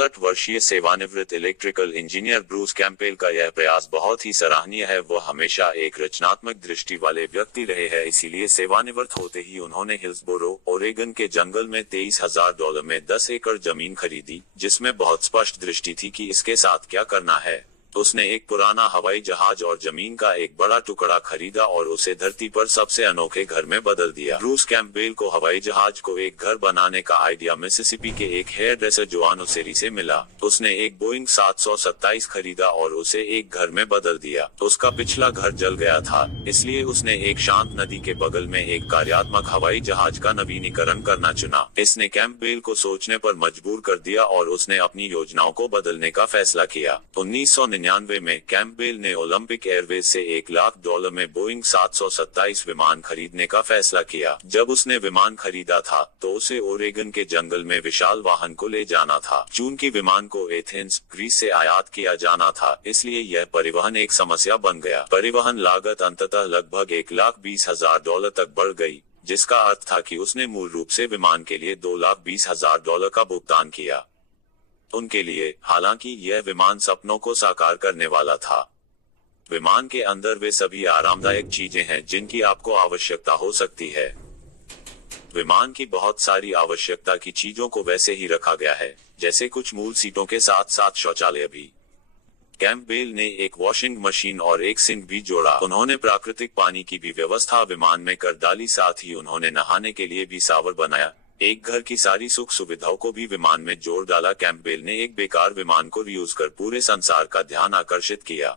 64 वर्षीय सेवानिवृत्त electrical engineer Bruce Campbell का यह प्रयास बहुत ही सराहनीय है। वो हमेशा एक रचनात्मक दृष्टि वाले व्यक्ति रहे हैं, इसीलिए सेवानिवृत्त होते ही उन्होंने हिल्सबोरो, ओरेगन के जंगल में $23,000 में 10 एकड़ जमीन खरीदी, जिसमें बहुत स्पष्ट दृष्टि थी कि इसके साथ क्या करना है। उसने एक पुराना हवाई जहाज और जमीन का एक बड़ा टुकड़ा खरीदा और उसे धरती पर सबसे अनोखे घर में बदल दिया। ब्रूस कैंपबेल को हवाई जहाज को एक घर बनाने का आइडिया मिसिसिपी के एक हेयर ड्रेसर जोआन ओसेरी से मिला। उसने एक बोइंग 727 खरीदा और उसे एक घर में बदल दिया। उसका पिछला घर जल गया था, इसलिए उसने एक शांत नदी के बगल में एक कार्यात्मक हवाई जहाज का नवीनीकरण करना चुना। इसने कैंपबेल को सोचने पर मजबूर कर दिया और उसने अपनी योजनाओं को बदलने का फैसला किया। 1999 में कैंपबेल ने ओलंपिक एयरवेज से $1 लाख में बोइंग 727 विमान खरीदने का फैसला किया। जब उसने विमान खरीदा था तो उसे ओरेगन के जंगल में विशाल वाहन को ले जाना था। चूंकि विमान को एथेंस, ग्रीस से आयात किया जाना था, इसलिए यह परिवहन एक समस्या बन गया। परिवहन लागत अंततः लगभग $1,20,000 तक बढ़ गई, जिसका अर्थ था कि उसने मूल रूप से विमान के लिए $2,20,000 का भुगतान किया। उनके लिए, हालांकि यह विमान सपनों को साकार करने वाला था। विमान के अंदर वे सभी आरामदायक चीजें हैं जिनकी आपको आवश्यकता हो सकती है। विमान की बहुत सारी आवश्यकता की चीजों को वैसे ही रखा गया है, जैसे कुछ मूल सीटों के साथ साथ शौचालय भी। कैंपबेल ने एक वॉशिंग मशीन और एक सिंक भी जोड़ा। उन्होंने प्राकृतिक पानी की भी व्यवस्था विमान में कर डाली, साथ ही उन्होंने नहाने के लिए भी शावर बनाया। एक घर की सारी सुख सुविधाओं को भी विमान में जोड़ डाला। कैंपबेल ने एक बेकार विमान को रीयूज कर पूरे संसार का ध्यान आकर्षित किया।